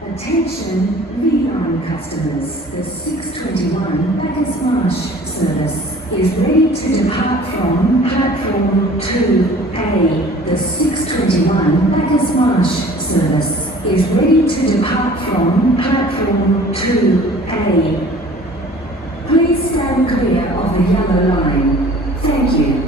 Attention, V-Line customers. The 621 Bacchus Marsh service is ready to depart from platform 2A. The 621 Bacchus Marsh service is ready to depart from platform 2A. Please stand clear of the yellow line. Thank you.